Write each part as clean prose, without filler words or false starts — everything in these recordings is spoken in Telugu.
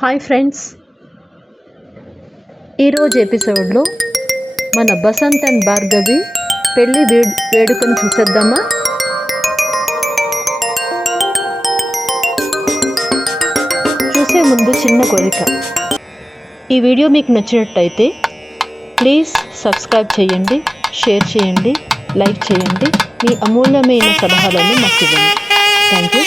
హాయ్ ఫ్రెండ్స్, ఈరోజు ఎపిసోడ్లో మన బసంత్ అండ్ భార్గవి పెళ్లి వేడుకను చూసేద్దామా? చూసే ముందు చిన్న కోరిక, ఈ వీడియో మీకు నచ్చినట్టయితే ప్లీజ్ సబ్స్క్రైబ్ చేయండి, షేర్ చేయండి, లైక్ చేయండి. మీ అమూల్యమైన సలహాలను మాకు ఇవ్వండి. Thank you.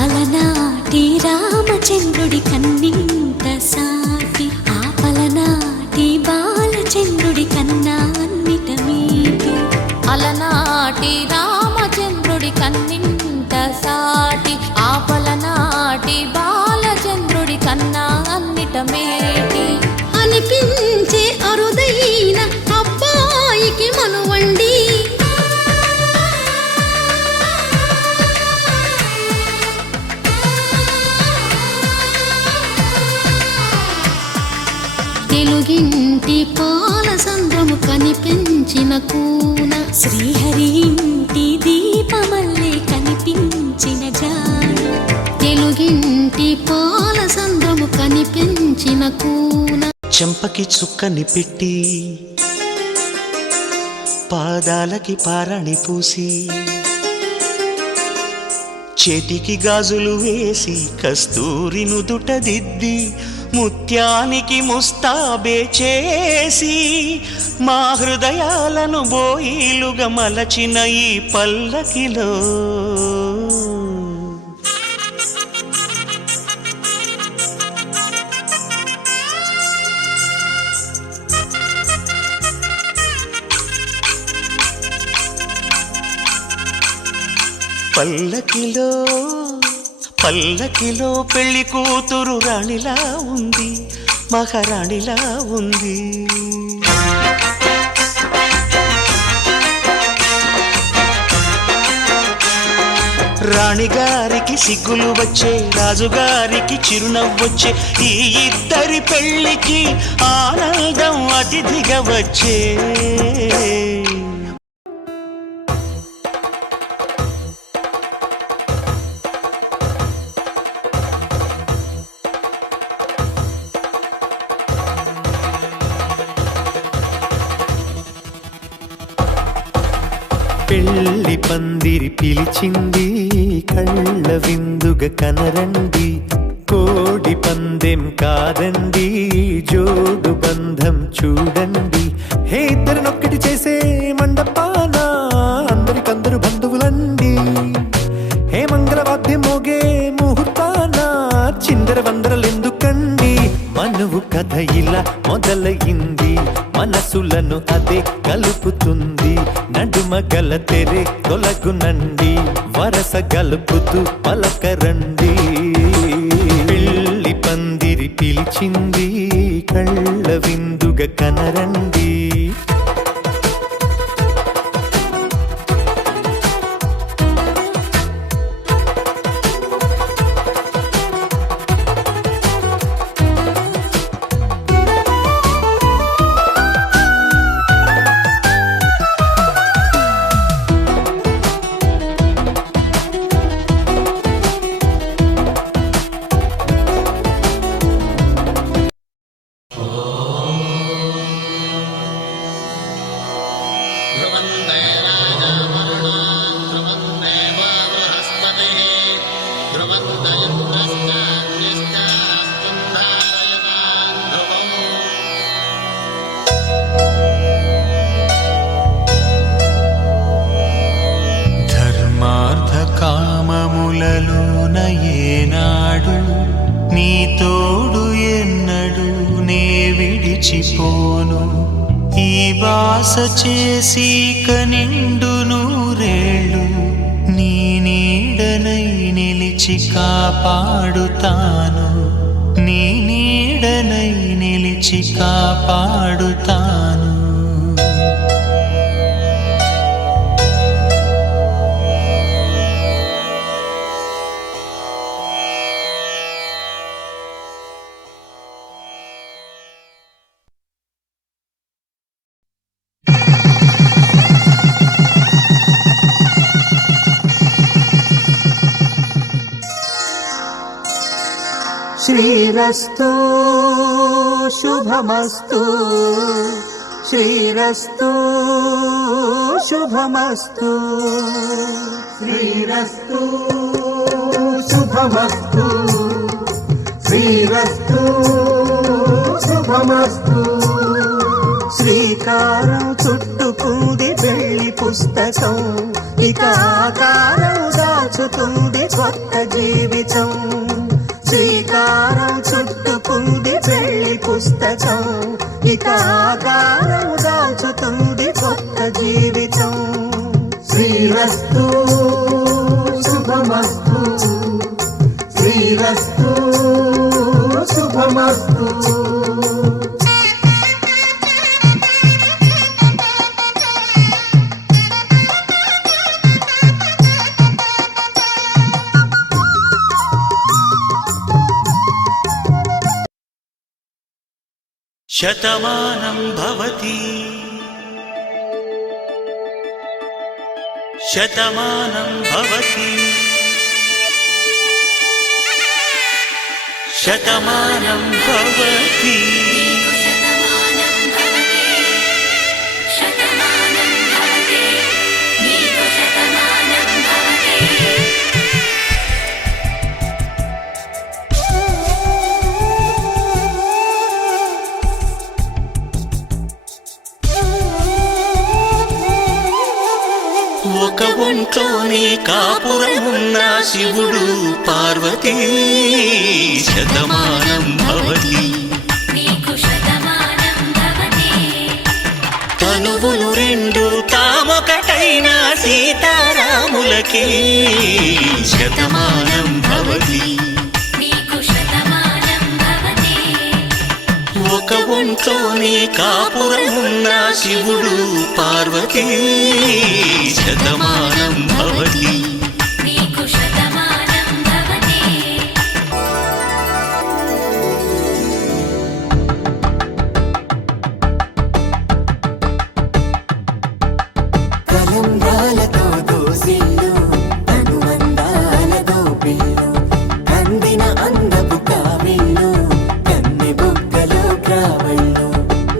అలనాటి రామచంద్రుడి కన్నింత సాటి, ఆపలనాటి బాలచంద్రుడి కన్నా అన్నిట మీటి. అలనాటి రామచంద్రుడి కన్నింత సాటి, ఆపలనాటి బాలచంద్రుడి కన్నా అన్నిట మేటి. అనిపించే అరుదైన అబ్బాయికి మనువండి, తెలుగింటి పాల సంద్రము కనిపించిన కూన, శ్రీహరి ఇంటి దీపమల్లే కనిపించిన జాన. తెలుగింటి పాల సంద్రము కనిపించిన కూన, చెంపకి చుక్కని పెట్టి పాదాలకి పారాణి పూసి, చేతికి గాజులు వేసి కస్తూరి నుదుట దిద్ది, ముత్యానికి ముస్తాబే చేసి, మా హృదయాలను బోయిలుగా మలచిన ఈ పల్లకిలో పల్లకిలో పల్లకిలో పెళ్లి కూతురు రాణిలా ఉంది, మహారాణిలా ఉంది. రాణిగారికి సిగ్గులు వచ్చే, రాజుగారికి చిరునవ్వొచ్చే, ఈ ఇద్దరి పెళ్లికి ఆనందం అతిథిగా వచ్చే. పెళ్లి పందిరి పిలిచింది, కళ్ళ విందుగా కనరండి. కోడి పందెం కాదండి, జోడు బంధం చూడండి. హే ఇద్దరినొక్కటి చేసే మండపాన అందరికందరు బంధువులండి. హే మంగళవాద్యం మోగే ముహూర్తాన చిందర వందరలెందుకండి. మనువు కథ ఇలా మొదలయింది, మనసులను అదే కలుపుతుంది. నడుమ గల తెరే తొలగునండి, వరస గలుపుతూ పలకరండి. పెళ్లి పందిరి పిలిచింది, కళ్ళ విందుగా కనరండి. ధర్మార్థ కామములలోన ఏనాడు నీ తోడు ఎన్నడు నే విడిచిపోను. ఈ వాస చేసి కనిండు నూరేళ్ళు నీ నీడనై నిలిచి పిలిచి కాపాడుతాను, నీ నీడనై నిలిచి కాపాడుతాను. శ్రీరస్తు శుభమస్తు, శ్రీరస్తు శుభమస్తు, శ్రీరస్తు శుభమస్తు, శ్రీరస్తు శుభమస్తు. శ్రీకారం చుట్టుకుంది పెళ్లి పుస్తకం, ఇక ఆకారం దాచుతుంది కొత్త జీవితం. శ్రీకారం చుట్టుకుంది పెళ్లి పుస్తకం, ఇక ఆకారం దాచుతుంది కొత్త జీవితం. శ్రీరస్తు శుభమస్తు, శ్రీరస్తు శుభమస్తు. శతమానం భవతి శతమానం భవతి శతమానం భవతి. ఒక ఒంట్లోనే కాపురమున్న శివుడు పార్వతీ, శతమానం భవతి. తనువులు రెండు తామొకటైన సీతారాములకి, శతమానం భవతి. ఒక ఒంట్లోనే కాపురమున్న శివుడు పార్వతీ, శతమానం భవతి. కలంబ్రాలతో దోసిళ్ళు, అనుబంధాలతో పిల్లు, అందిన అందపు కావిళ్ళు, కన్నె బుగ్గలో గ్రావళ్ళు,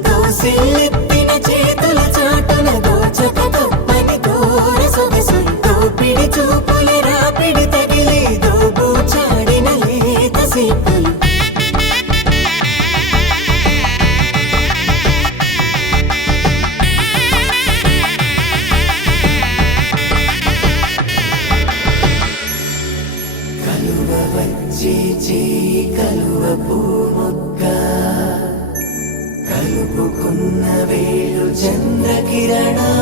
దోసిళ్ళెత్తిన చేతుల చాటున దోచక తప్పని దూర సొగసులు, దోపిడి చూపుల రాపిడి తగిలి దోబూచాడిన లేత సీపులు. కలువ వచ్చి చేయి కలువ పూమొక్క, కలుపుకున్న వేలు చంద్రకిరణాలు,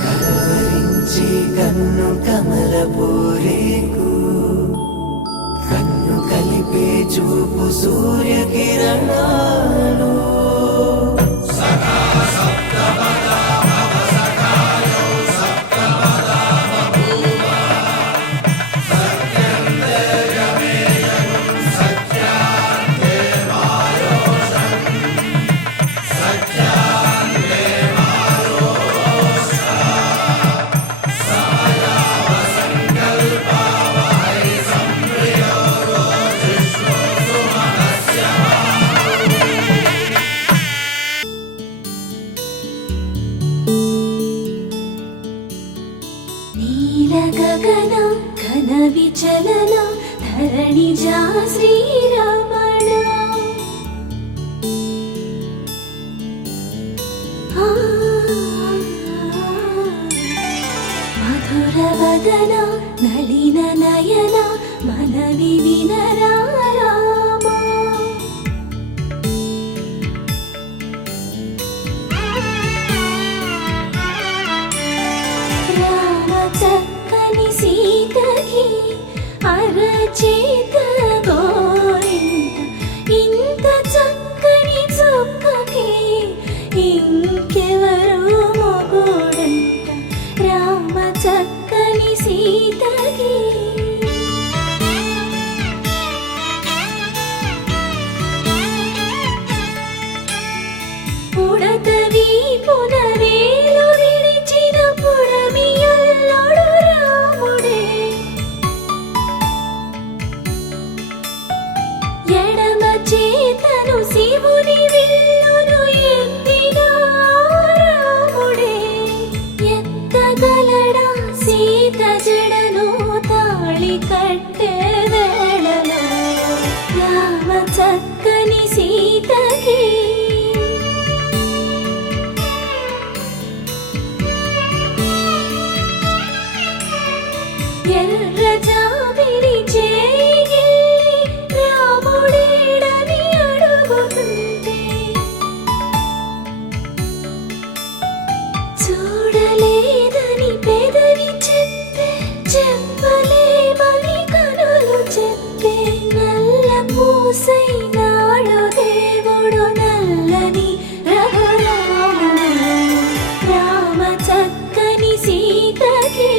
కలవరించి కన్ను కమల పూరేకు, కన్ను కలిపే చూపు సూర్యకిరణాలు. నీలగగన ఘన విచలన ధరణిజా శ్రీరమణ, మధుర వదన నళిన నయన మనవి వినరామ, రామ చక్కని సీత అరచేత గోరింట ఇంత చక్కని చుక్కకి ఇంకెవరు మొగుడంట రామ చక్కని సీతకి. ఉడత వీపున వేలు విడిచిన పుడమియల్లుడు రాముడే, ఎడమ చేతను శివుని విల్లును ఎత్తిన రాముడే, ఎత్తగలడా సీత జడను తాళి కట్టే వేళలో రామ చక్కని సీతకి. ఎర్ర జాబిలి చేయి రాముడేడని అడుగుతుంటే చూడలేదని పెదవి చెప్పే, చెప్పలేమని కనులు చెప్పే, నల్ల పూసైనాడు దేవుడు నల్లని రఘురాముడు రామ చక్కని సీతకి.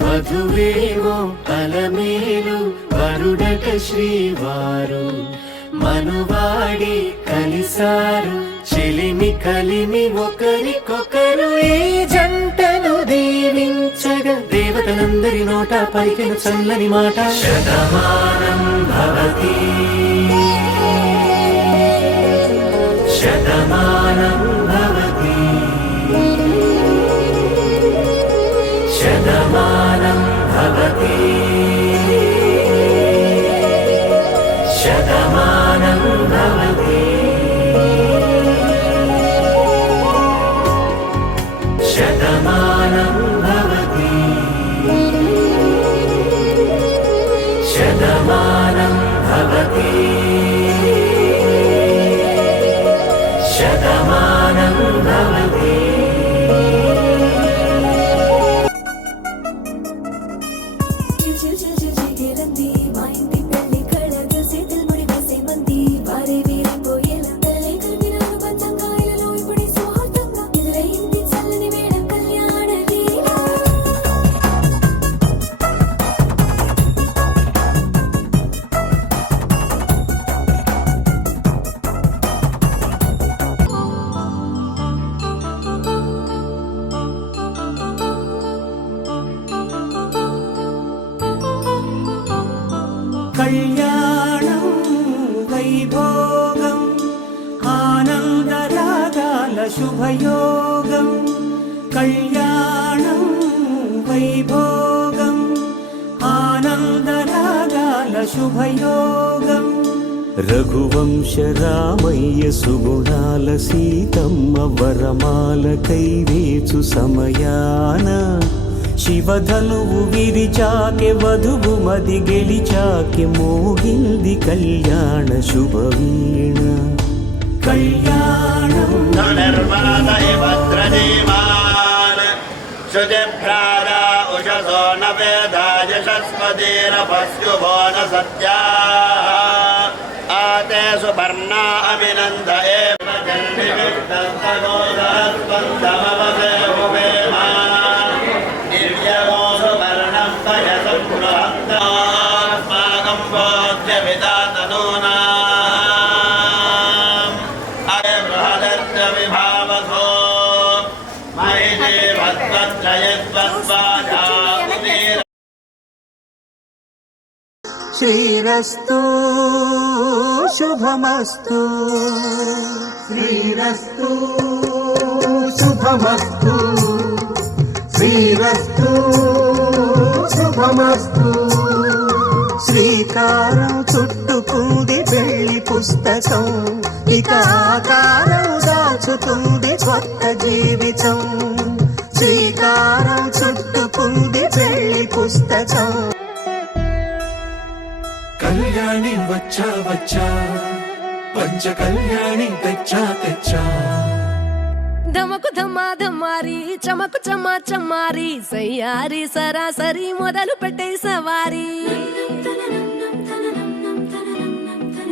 వధువేమో అలమేలు వరుడట శ్రీవారు మనువాడి కలిసారు చెలిమి కలిమి ఒకరికొకరు ఈ జంటను దీవించగా దేవతలందరి నోట పలికిన చల్లని మాట శతమానం భవతి శతమానం భవతి శతమానం భవతి శతమానం భవతి శతమానం భవతి శతమానం భవతి శతమానం భవతి. కళ్యాణం వైభోగం ఆనందరాగాల శుభయోగం, కళ్యాణం వైభోగం ఆనందరాగాల శుభయోగం. రఘువంశ రామయ్య సుగుణాల సీతమ్మ వరమాల కైవేచు సమయాన శివధనువు విరిచాకె వధువు మది గెలిచాకె మోగింది కళ్యాణ శుభవీణ. కళ్యాణం శుచిభ్రారా ఉషసో న వేదాయ శస్పతిరపస్యుభో న సత్యా ఆతే సుపర్ణా అభినంద ఏవ జన్మివిత్తగోదరస్పందమవసే హువేమా దివ్యమో సుపర్ణం పయసం బృహత్తమాస్మాకం బోధ్యవిదాతనూనాం అయ బృహదత్య విభావసో మహిదే భద్వత్రయద్వద్వాజా ఉదీర. శ్రీరస్తు శుభమస్తు శ్రీరస్తు శుభమస్తు శ్రీరస్తు శుభమస్తు. శ్రీకారం చుట్టుకుంది పెళ్లి పుస్తకం, ఇక ఆకారం దాచుతుంది కొత్త జీవితం శ్రీకారం చుట్టుకుంది పెళ్లి పుస్తకం. కళ్యాణి వచ్చా వచ్చా పంచ కళ్యాణి తెచ్చా తెచ్చా ధమకు ధమ్మా ధమ్మారి చమకు చమ్మా చమ్మారి సయ్యారి సరాసరి మొదలు పెట్టే సవారి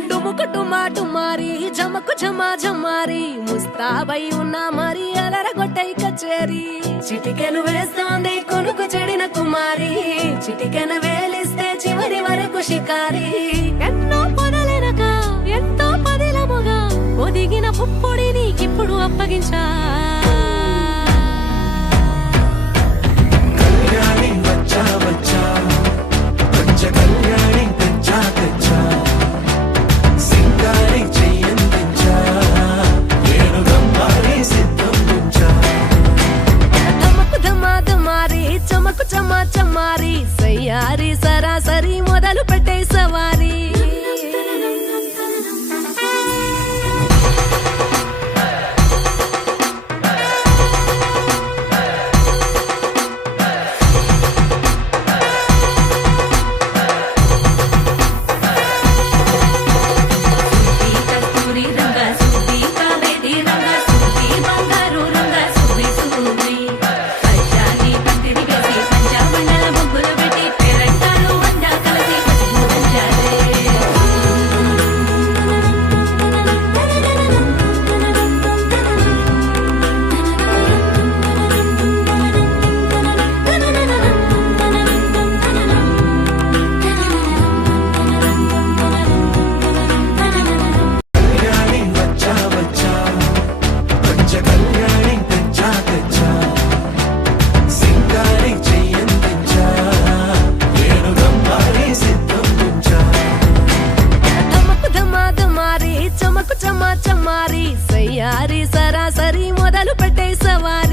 టుముకు టుమా టుమారి జమకు ఝమా ఝమారి ముస్తాబై ఉన్నా మరి అలరగొట్టై కచేరి చిటికెను వేస్తోంది కొనుకు చెడిన కుమారి చిటికెను వేలిస్తే చివరి వరకు షికారి ఎన్నో పొదలెనక ఎంతో పదిలముగా ఒదిగిన పుప్పొడి నీకిప్పుడు అప్పగించా కళ్యాణి వచ్చా వచ్చా పంచ కళ్యాణి తెచ్చా తెచ్చా సింగారి చెయ్యందించా ఏనుగమ్మారి సిద్ధందించా ధమకు ధమా ధమారి చమకు చమా చమ్మారి సయ్యారి సరాసరి మొదలు పెట్టే సవారి కళ్యాణి వచ్చా వచ్చా పంచ కళ్యాణి తెచ్చా తెచ్చా సింగారి చెయ్యందించా ఏనుగమ్మారి సిద్ధందించా ధమకు ధమా ధమారి చమకు చమా చమ్మారి సయ్యారి సరాసరి మొదలు పెట్టే సవారి